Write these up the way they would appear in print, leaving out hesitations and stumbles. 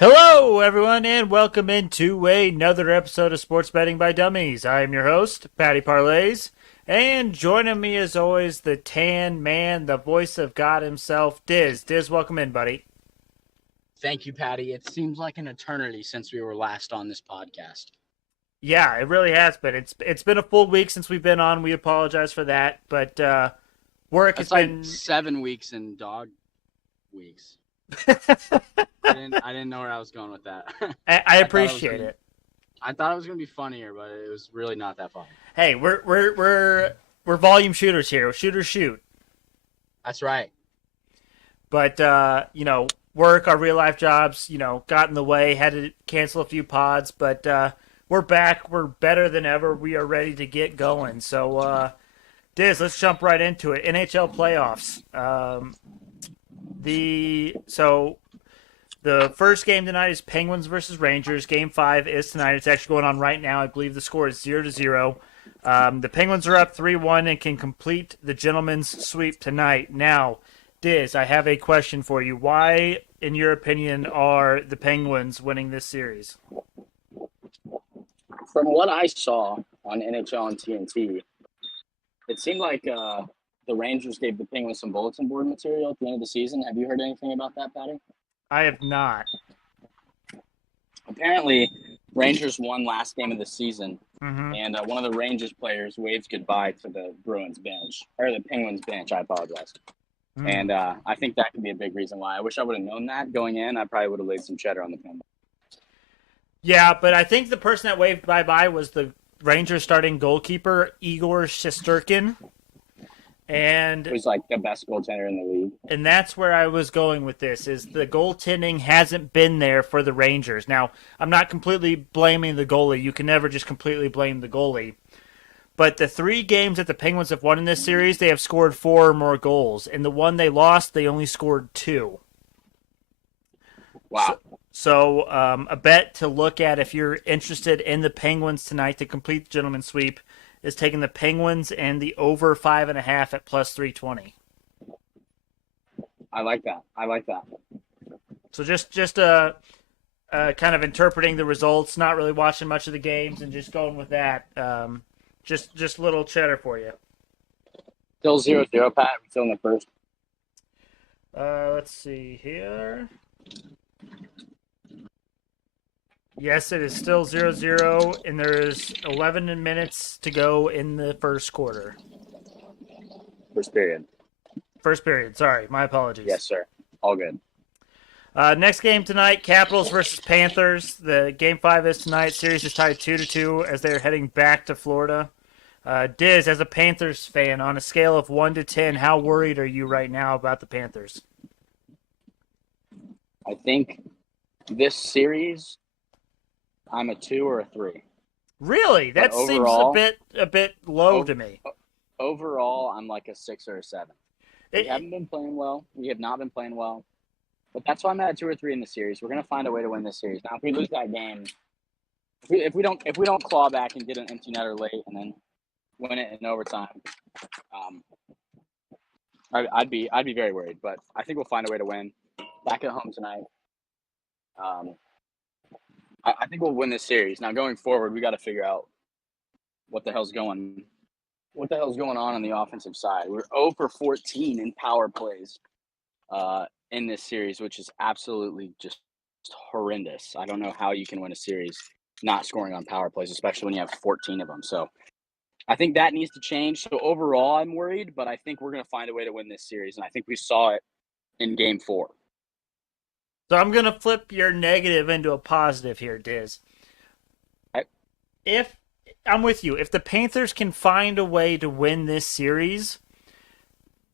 Hello, everyone, and welcome into another episode of Sports Betting by Dummies. I am your host, Patty Parlays, and joining me as always, the tan man, the voice of God himself, Dizz. Dizz, welcome in, buddy. Thank you, Patty. It seems like an eternity since we were last on this podcast. Yeah, it really has been. It's been a full week since we've been on. We apologize for that, but work has That's like been 7 weeks in dog weeks. I didn't know where I was going with that. I appreciate it. I thought it was gonna be funnier, but it was really not that funny. Hey, we're volume shooters here. Shooters shoot. That's right. But work, our real life jobs, got in the way. Had to cancel a few pods, but we're back. We're better than ever. We are ready to get going. So, Diz, let's jump right into it. NHL playoffs. The first game tonight is Penguins versus Rangers. Game 5 is tonight. It's actually going on right now. I believe the score is 0-0. The Penguins are up 3-1 and can complete the gentleman's sweep tonight. Now, Diz, I have a question for you. Why, in your opinion, are the Penguins winning this series? From what I saw on NHL and TNT, it seemed like the Rangers gave the Penguins some bulletin board material at the end of the season. Have you heard anything about that, Patty? I have not. Apparently, Rangers won last game of the season, Mm-hmm. and one of the Rangers players waved goodbye to the Bruins bench, or the Penguins bench, I apologize. Mm. And I think that could be a big reason why. I wish I would have known that going in. I probably would have laid some cheddar on the Penguins. Yeah, but I think the person that waved bye-bye was the Rangers starting goalkeeper, Igor Shesterkin. And He was like the best goaltender in the league. And that's where I was going with this, is the goaltending hasn't been there for the Rangers. Now, I'm not completely blaming the goalie. You can never just completely blame the goalie. But the 3 games that the Penguins have won in this series, they have scored 4 or more goals. And the one they lost, they only scored 2. Wow. So a bet to look at if you're interested in the Penguins tonight to complete the gentleman's sweep is taking the Penguins and the over 5.5 at plus 320. I like that. So just kind of interpreting the results, not really watching much of the games, and just going with that. Just little cheddar for you. Still 0-0, Pat. We're still in the first. Let's see here. Yes, it is still 0-0, and there's 11 minutes to go in the first quarter. First period. First period, sorry. My apologies. Yes, sir. All good. Next game tonight, Capitals versus Panthers. The Game 5 is tonight. Series is tied 2-2 as they're heading back to Florida. Diz, as a Panthers fan, on a scale of 1 to 10, how worried are you right now about the Panthers? I think this series, I'm a 2 or a 3. Really? That overall, seems a bit low to me. Overall, I'm like a 6 or a 7. We haven't been playing well. We have not been playing well. But that's why I'm at a 2 or 3 in the series. We're going to find a way to win this series. Now, if we lose that game, if we don't claw back and get an empty netter late and then win it in overtime, I'd be very worried. But I think we'll find a way to win. Back at home tonight. I think we'll win this series. Now, going forward, we got to figure out what the hell's going on the offensive side. We're 0 for 14 in power plays in this series, which is absolutely just horrendous. I don't know how you can win a series not scoring on power plays, especially when you have 14 of them. So I think that needs to change. So overall, I'm worried, but I think we're going to find a way to win this series, and I think we saw it in Game 4. So I'm going to flip your negative into a positive here, Diz. If I'm with you, if the Panthers can find a way to win this series,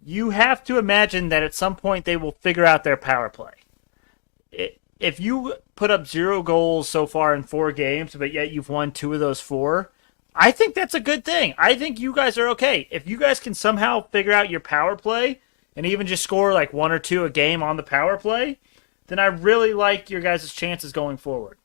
you have to imagine that at some point they will figure out their power play. If you put up 0 goals so far in 4 games, but yet you've won 2 of those 4, I think that's a good thing. I think you guys are okay. If you guys can somehow figure out your power play and even just score like 1 or 2 a game on the power play, then I really like your guys' chances going forward.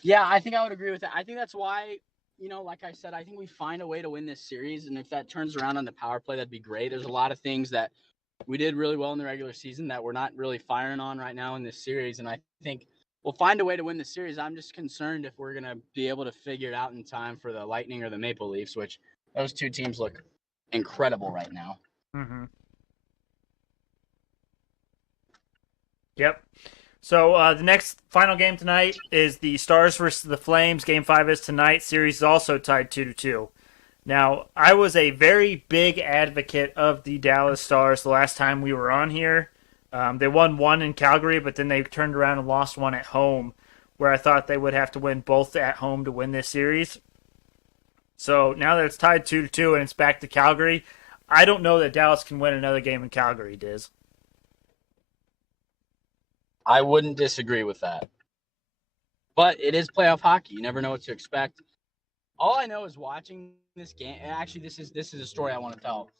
Yeah, I think I would agree with that. I think that's why, like I said, I think we find a way to win this series. And if that turns around on the power play, that'd be great. There's a lot of things that we did really well in the regular season that we're not really firing on right now in this series. And I think we'll find a way to win the series. I'm just concerned if we're going to be able to figure it out in time for the Lightning or the Maple Leafs, which those two teams look incredible right now. Mm-hmm. Yep. So the next final game tonight is the Stars versus the Flames. Game 5 is tonight. Series is also tied 2-2. Now, I was a very big advocate of the Dallas Stars the last time we were on here. They won one in Calgary, but then they turned around and lost one at home, where I thought they would have to win both at home to win this series. So now that it's tied 2-2 and it's back to Calgary, I don't know that Dallas can win another game in Calgary, Diz. I wouldn't disagree with that. But it is playoff hockey. You never know what to expect. All I know is watching this game. Actually, this is a story I want to tell.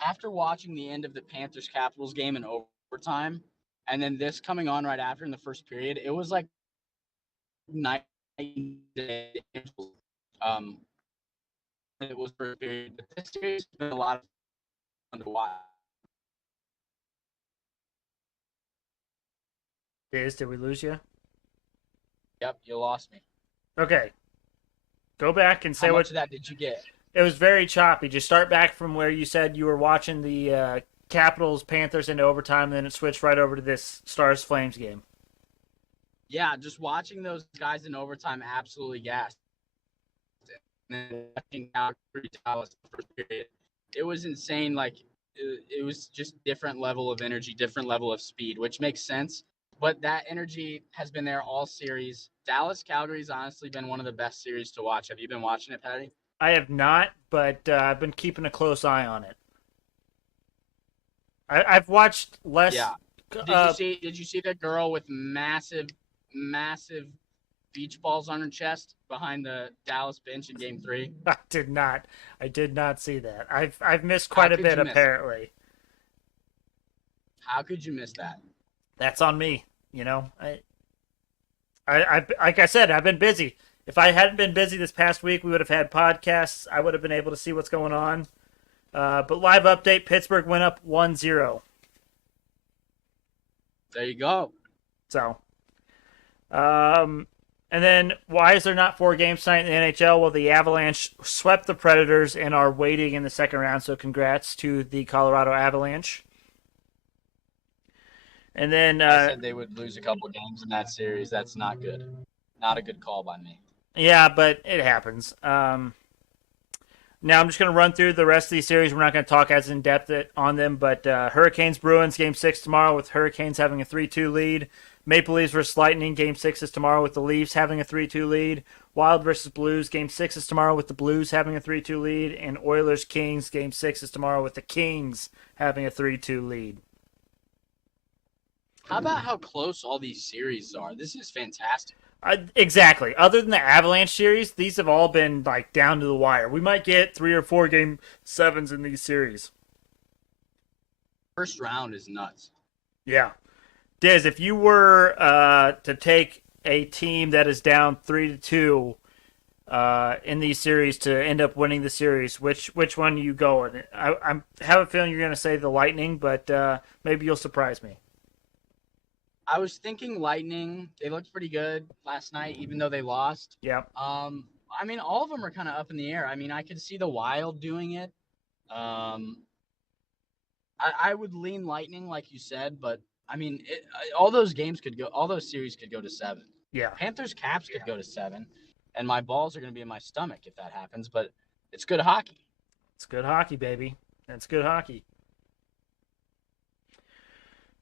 After watching the end of the Panthers Capitals game in overtime, and then this coming on right after in the first period, it was like night and day. It was first period, but this series has been a lot of fun to watch. Diz, did we lose you? Yep, you lost me. Okay. Go back and say How what. much of that did you get? It was very choppy. Just start back from where you said you were watching the Capitals Panthers into overtime, and then it switched right over to this Stars Flames game. Yeah, just watching those guys in overtime absolutely gassed. And then watching Dallas the first period, it was insane. Like it was just different level of energy, different level of speed, which makes sense. But that energy has been there all series. Dallas Calgary's honestly been one of the best series to watch. Have you been watching it, Patty? I have not, but I've been keeping a close eye on it. I've watched less. Yeah. Did you see the girl with massive beach balls on her chest behind the Dallas bench in Game 3? I did not. I did not see that. I've missed quite a bit apparently. How could you miss that? That's on me. You know, I like I said, I've been busy. If I hadn't been busy this past week, we would have had podcasts. I would have been able to see what's going on. But live update: Pittsburgh went up 1-0. There you go. So, and then why is there not 4 games tonight in the NHL? Well, the Avalanche swept the Predators and are waiting in the second round. So, congrats to the Colorado Avalanche. And then I said they would lose a couple games in that series. That's not good. Not a good call by me. Yeah, but it happens. Now I'm just going to run through the rest of these series. We're not going to talk as in depth on them, but Hurricanes Bruins Game 6 tomorrow with Hurricanes having a 3-2 lead. Maple Leafs versus Lightning Game 6 is tomorrow with the Leafs having a 3-2 lead. Wild versus Blues Game 6 is tomorrow with the Blues having a 3-2 lead, and Oilers Kings Game 6 is tomorrow with the Kings having a 3-2 lead. How about how close all these series are? This is fantastic. Exactly. Other than the Avalanche series, these have all been like down to the wire. We might get 3 or 4 game 7s in these series. First round is nuts. Yeah. Diz, if you were to take a team that is down 3-2 in these series to end up winning the series, which one are you going? I have a feeling you're going to say the Lightning, but maybe you'll surprise me. I was thinking Lightning. They looked pretty good last night, even though they lost. Yeah. I mean, all of them are kind of up in the air. I mean, I could see the Wild doing it. I would lean Lightning, like you said, but I mean, all those games could go. All those series could go to 7. Yeah. Panthers Caps could go to 7, and my balls are going to be in my stomach if that happens. But it's good hockey. It's good hockey, baby. That's good hockey.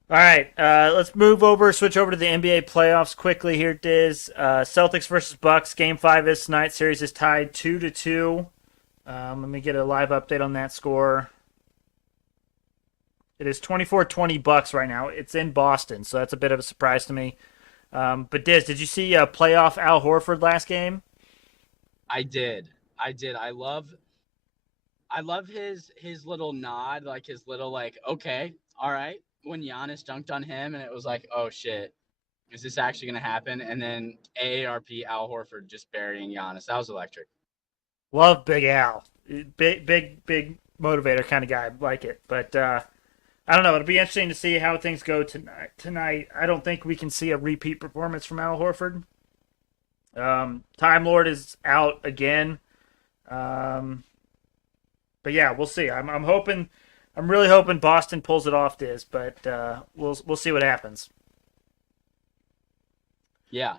All right, let's switch over to the NBA playoffs quickly here, Diz. Celtics versus Bucks, Game 5 is tonight. Series is tied 2-2. Let me get a live update on that score. It is 24-20 Bucks right now. It's in Boston, so that's a bit of a surprise to me. But Diz, did you see playoff Al Horford last game? I did. I love his little nod, like his little like, okay, all right. When Giannis dunked on him, and it was like, oh shit, is this actually gonna happen? And then AARP Al Horford just burying Giannis. That was electric. Love Big Al, big motivator kind of guy. Like it, but I don't know. It'll be interesting to see how things go tonight. I don't think we can see a repeat performance from Al Horford. Time Lord is out again. Um, but yeah, we'll see. I'm hoping, I'm really hoping Boston pulls it off, Diz. But we'll see what happens. Yeah.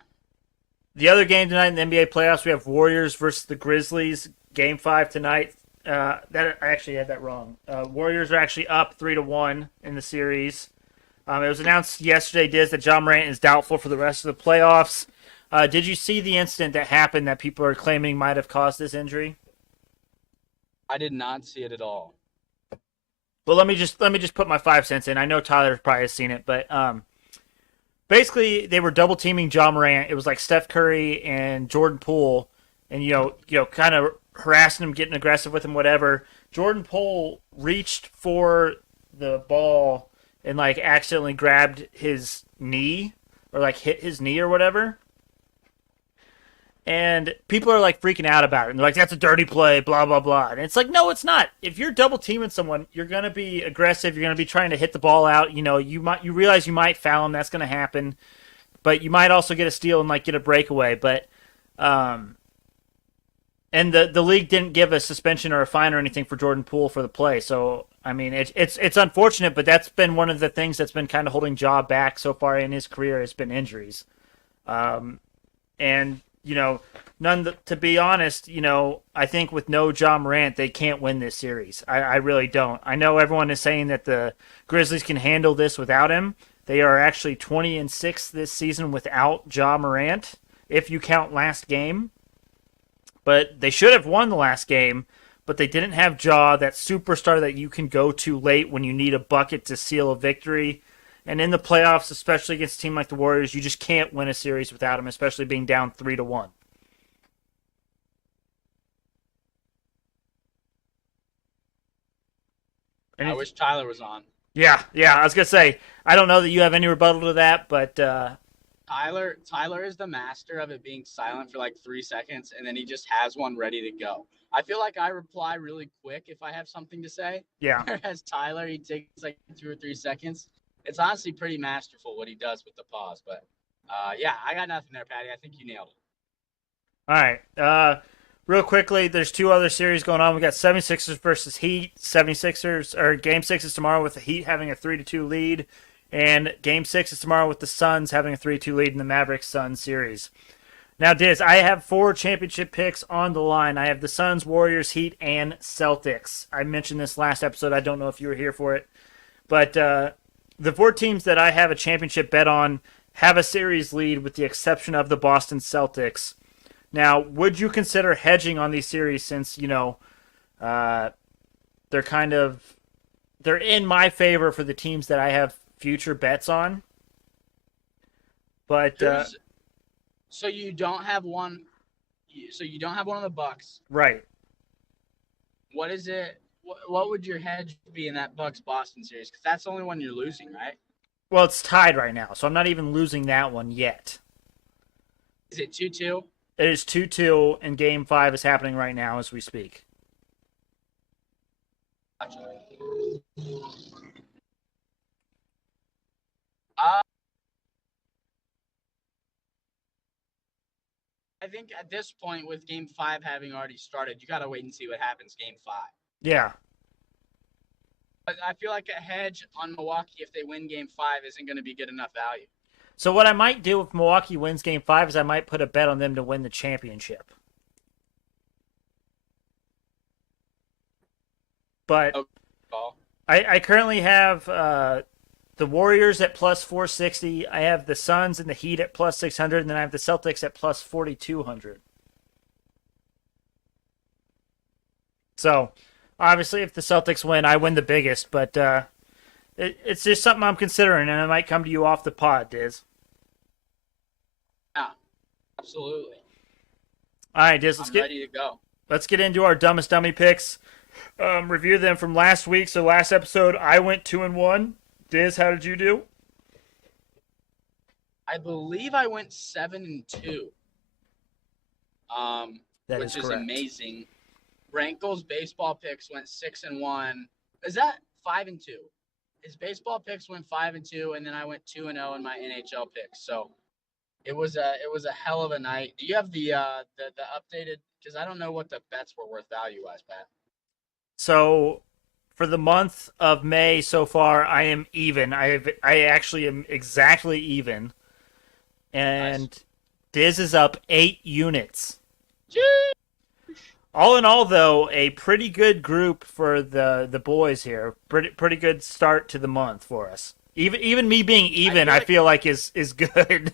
The other game tonight in the NBA playoffs, we have Warriors versus the Grizzlies. Game 5 tonight. That I actually had that wrong. Warriors are actually up 3-1 in the series. It was announced yesterday, Diz, that John Morant is doubtful for the rest of the playoffs. Did you see the incident that happened that people are claiming might have caused this injury? I did not see it at all. Well, let me just put my 5 cents in. I know Tyler probably has seen it, but basically they were double teaming John Morant. It was like Steph Curry and Jordan Poole, and kind of harassing him, getting aggressive with him, whatever. Jordan Poole reached for the ball and like accidentally grabbed his knee or like hit his knee or whatever. And people are like freaking out about it. And they're like, that's a dirty play, blah, blah, blah. And it's like, no, it's not. If you're double teaming someone, you're going to be aggressive. You're going to be trying to hit the ball out. You realize you might foul him. That's going to happen. But you might also get a steal and like get a breakaway. But, and the league didn't give a suspension or a fine or anything for Jordan Poole for the play. So, I mean, it's unfortunate, but that's been one of the things that's been kind of holding Ja back so far in his career. It's been injuries. And, to be honest, I think with no John Morant, they can't win this series. I really don't. I know everyone is saying that the Grizzlies can handle this without him. They are actually 20-6 this season without Ja Morant, if you count last game. But they should have won the last game, but they didn't have Ja, that superstar that you can go to late when you need a bucket to seal a victory. And in the playoffs, especially against a team like the Warriors, you just can't win a series without him, especially being down 3-1. I wish Tyler was on. Yeah. I was gonna say I don't know that you have any rebuttal to that, but Tyler is the master of it being silent for like 3 seconds, and then he just has one ready to go. I feel like I reply really quick if I have something to say. yeah. Whereas Tyler, he takes like 2 or 3 seconds. It's honestly pretty masterful what he does with the pause. But yeah, I got nothing there, Patty. I think you nailed it. All right. Real quickly, there's 2 other series going on. We got 76ers versus Heat. 76ers, or Game 6 is tomorrow with the Heat having a 3-2 lead. And Game 6 is tomorrow with the Suns having a 3-2 lead in the Mavericks-Suns series. Now, Diz, I have 4 championship picks on the line. I have the Suns, Warriors, Heat, and Celtics. I mentioned this last episode. I don't know if you were here for it. But the 4 teams that I have a championship bet on have a series lead with the exception of the Boston Celtics. Now, would you consider hedging on these series since, they're in my favor for the teams that I have future bets on? But so you don't have one. So you don't have one of the Bucks. Right. What is it? What would your hedge be in that Bucks Boston series? Because that's the only one you're losing, right? Well, it's tied right now, so I'm not even losing that one yet. Is it 2-2? It is 2-2, and Game 5 is happening right now as we speak. Gotcha. I think at this point, with Game 5 having already started, you got to wait and see what happens Game 5. Yeah. But I feel like a hedge on Milwaukee if they win Game 5 isn't going to be good enough value. So what I might do if Milwaukee wins Game 5 is I might put a bet on them to win the championship. But I currently have the Warriors at plus 460. I have the Suns and the Heat at plus 600, and then I have the Celtics at plus 4,200. So, obviously, if the Celtics win, I win the biggest, but it's just something I'm considering, and I might come to you off the pod, Diz. Yeah, absolutely. All right, Diz, I'm ready to go. Let's get into our dumbest dummy picks. Review them from last week. So last episode, I went 2-1. Diz, how did you do? I believe I went 7-2. That which is is correct. amazing. Rankel's baseball picks went 6-1. Is that 5-2? his baseball picks went 5-2, and then I went 2-0 in my NHL picks. So it was a hell of a night. Do you have the updated? Because I don't know what the bets were worth value wise, Pat. So for the month of May so far, I am even. I actually am exactly even. And Nice. Dizz is up 8 units. Jeez. All in all, though, a pretty good group for the boys here. Pretty good start to the month for us. Even me being even, I feel like is good.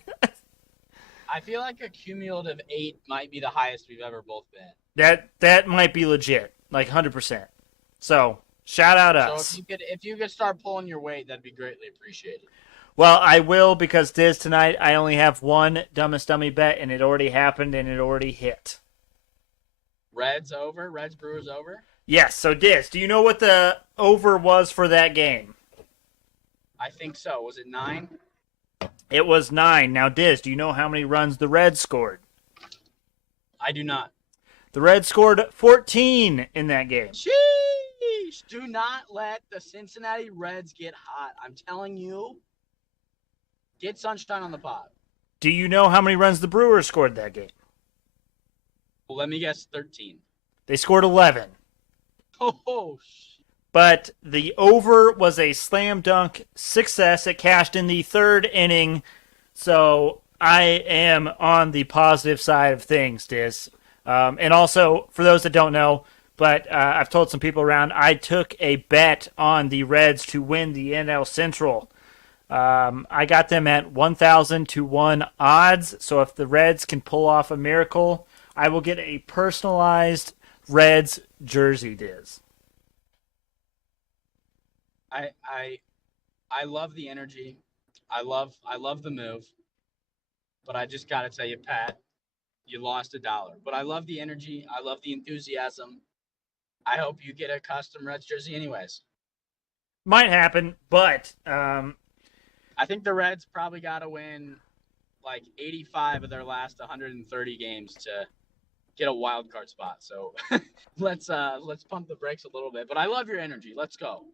I feel like a cumulative 8 might be the highest we've ever both been. That might be legit, like 100%. So shout out us. So if you could start pulling your weight, that'd be greatly appreciated. Well, I will because Diz tonight I only have one dumbest dummy bet and it already happened and it already hit. Reds Brewers over. Yes. So Diz, do you know what the over was for that game? I think so. Was it 9? It was 9. Now, Diz, do you know how many runs the Reds scored? I do not. The Reds scored 14 in that game. Sheesh! Do not let the Cincinnati Reds get hot. I'm telling you. Get sunshine on the pot. Do you know how many runs the Brewers scored that game? Well, let me guess 13. They scored 11. Oh, But the over was a slam dunk success. It cashed in the 3rd inning. So I am on the positive side of things, Diz. And also, for those that don't know, but I've told some people around, I took a bet on the Reds to win the NL Central. I got them at 1,000 to 1 odds. So if the Reds can pull off a miracle, I will get a personalized Reds jersey, Diz. I love the energy. I love the move. But I just gotta tell you, Pat, you lost $1. But I love the energy. I love the enthusiasm. I hope you get a custom Reds jersey anyways. Might happen, but I think the Reds probably gotta win like 85 of their last 130 games to get a wild card spot. So let's pump the brakes a little bit. But I love your energy. Let's go.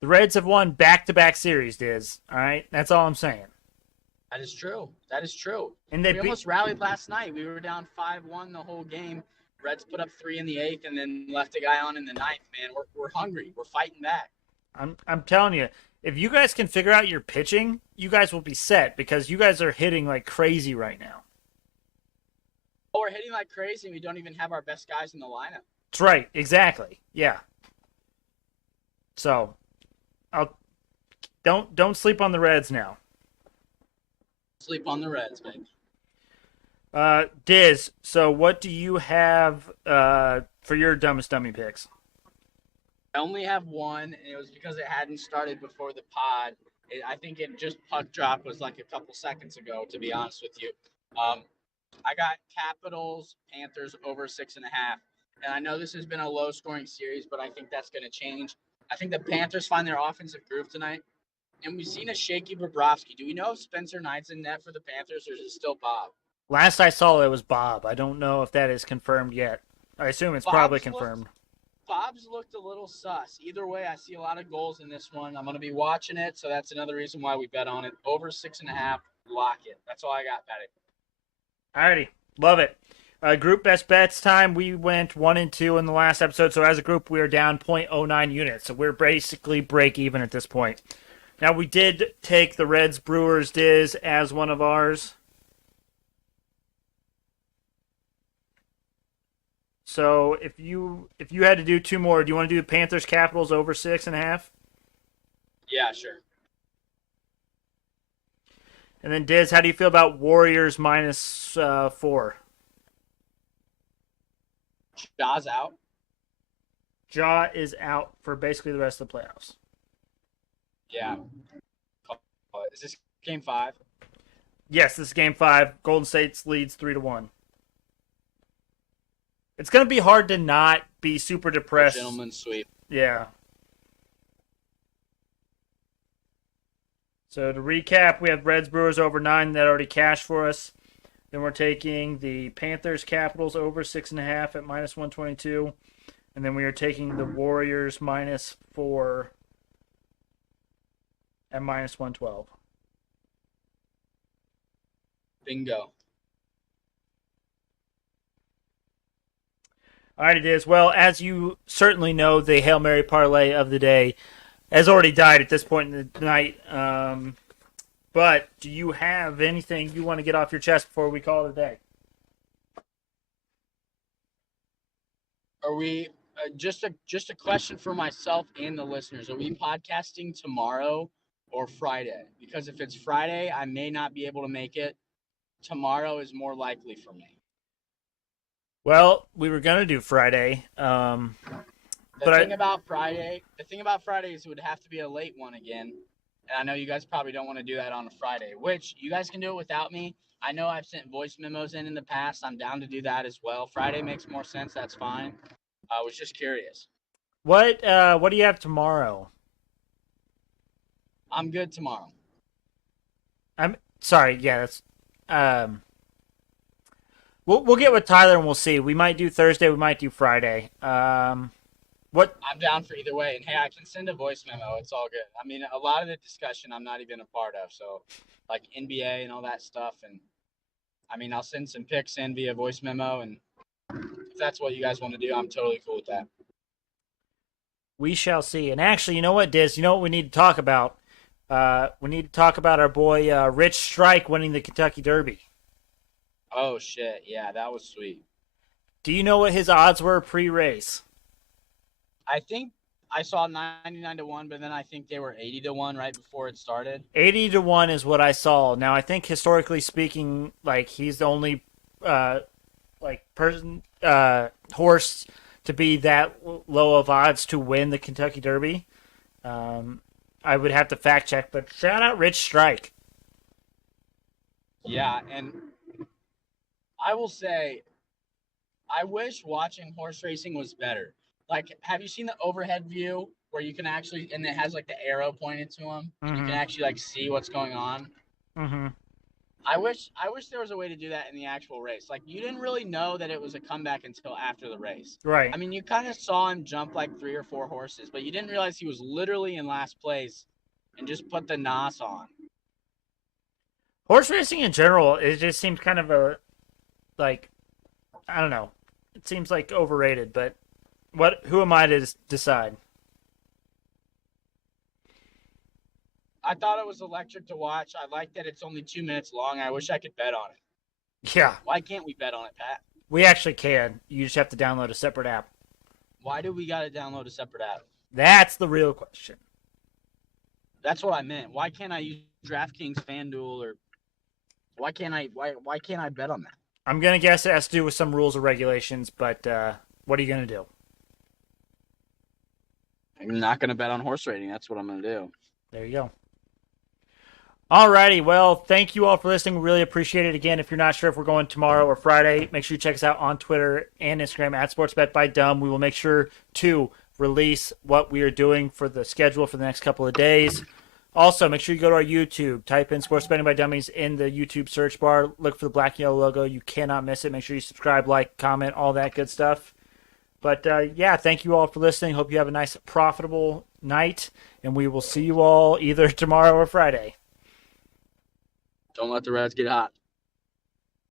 the Reds have won back-to-back series, Diz. All right? That's all I'm saying. That is true. That is true. And they We almost rallied last night. We were down 5-1 the whole game. Reds put up 3 in the 8th and then left a guy on in the 9th, man. We're hungry. We're fighting back. I'm telling you, if you guys can figure out your pitching, you guys will be set because you guys are hitting like crazy right now. Oh, we're hitting like crazy and we don't even have our best guys in the lineup. That's right. Exactly. Yeah. So, don't sleep on the Reds now. Sleep on the Reds, baby. Diz, so what do you have for your dumbest dummy picks? I only have one, and it was because it hadn't started before the pod. I think it just puck drop was like a couple seconds ago, to be honest with you. I got Capitals, Panthers over 6.5. And I know this has been a low-scoring series, but I think that's going to change. I think the Panthers find their offensive groove tonight. And we've seen a shaky Bobrovsky. Do we know if Spencer Knight's in net for the Panthers, or is it still Bob? Last I saw, it was Bob. I don't know if that is confirmed yet. I assume it's probably confirmed. Bob's looked a little sus. Either way, I see a lot of goals in this one. I'm going to be watching it, so that's another reason why we bet on it. Over 6.5, lock it. That's all I got, Patty. Alrighty, love it. Group best bets time. We went 1 and 2 in the last episode, so as a group, we are down 0.09 units. So we're basically break even at this point. Now, we did take the Reds Brewers Diz as one of ours. So if you had to do 2 more, do you want to do the Panthers Capitals over 6.5? Yeah, sure. And then Diz, how do you feel about Warriors minus 4? Jaw's out. Jaw is out for basically the rest of the playoffs. Yeah. Is this game 5? Yes, this is game 5. Golden State leads 3-1. It's going to be hard to not be super depressed. Gentleman's sweep. Yeah. So to recap, we have Reds Brewers over 9 that already cashed for us. Then we're taking the Panthers Capitals over 6.5 at minus 122. And then we are taking the Warriors minus 4 at -112. Bingo. All right, it is. Well, as you certainly know, the Hail Mary parlay of the day has already died at this point in the night. But do you have anything you want to get off your chest before we call it a day? Are we just a question for myself and the listeners? Are we podcasting tomorrow or Friday? Because if it's Friday, I may not be able to make it. Tomorrow is more likely for me. Well, we were gonna do Friday, The thing about Friday is it would have to be a late one again. And I know you guys probably don't want to do that on a Friday, which you guys can do it without me. I know I've sent voice memos in the past. I'm down to do that as well. Friday makes more sense. That's fine. I was just curious. what do you have tomorrow? I'm good tomorrow. I'm sorry. Yeah, that's we'll get with Tyler and we'll see. We might do Thursday. We might do Friday. What? I'm down for either way. And hey, I can send a voice memo. It's all good. I mean, a lot of the discussion I'm not even a part of. So, like NBA and all that stuff. And I mean, I'll send some pics in via voice memo. And if that's what you guys want to do, I'm totally cool with that. We shall see. And actually, you know what, Diz? You know what we need to talk about? We need to talk about our boy Rich Strike winning the Kentucky Derby. Oh, shit. Yeah, that was sweet. Do you know what his odds were pre-race? I think I saw 99-1, but then I think they were 80-1 right before it started. 80-1 is what I saw. Now, I think historically speaking, like he's the only horse to be that low of odds to win the Kentucky Derby. I would have to fact check, but shout out Rich Strike. Yeah, and I will say, I wish watching horse racing was better. Like, have you seen the overhead view where you can actually, and it has like the arrow pointed to them, and you can actually like see what's going on? Mm-hmm. I wish there was a way to do that in the actual race. Like, you didn't really know that it was a comeback until after the race. Right. I mean, you kind of saw him jump like 3 or 4 horses, but you didn't realize he was literally in last place and just put the nos on. Horse racing in general, it just seems kind of I don't know. It seems like overrated, but who am I to decide? I thought it was electric to watch. I like that it's only 2 minutes long. I wish I could bet on it. Yeah. Why can't we bet on it, Pat? We actually can. You just have to download a separate app. Why do we got to download a separate app? That's the real question. That's what I meant. Why can't I use DraftKings, FanDuel, or why can't I bet on that? I'm going to guess it has to do with some rules or regulations, but what are you going to do? I'm not going to bet on horse racing. That's what I'm going to do. There you go. Alrighty, well, thank you all for listening. We really appreciate it. Again, if you're not sure if we're going tomorrow or Friday, make sure you check us out on Twitter and Instagram at SportsBetByDumb. We will make sure to release what we are doing for the schedule for the next couple of days. Also, make sure you go to our YouTube. Type in Sports Betting by Dummies in the YouTube search bar. Look for the black and yellow logo. You cannot miss it. Make sure you subscribe, like, comment, all that good stuff. But, yeah, thank you all for listening. Hope you have a nice, profitable night. And we will see you all either tomorrow or Friday. Don't let the Reds get hot.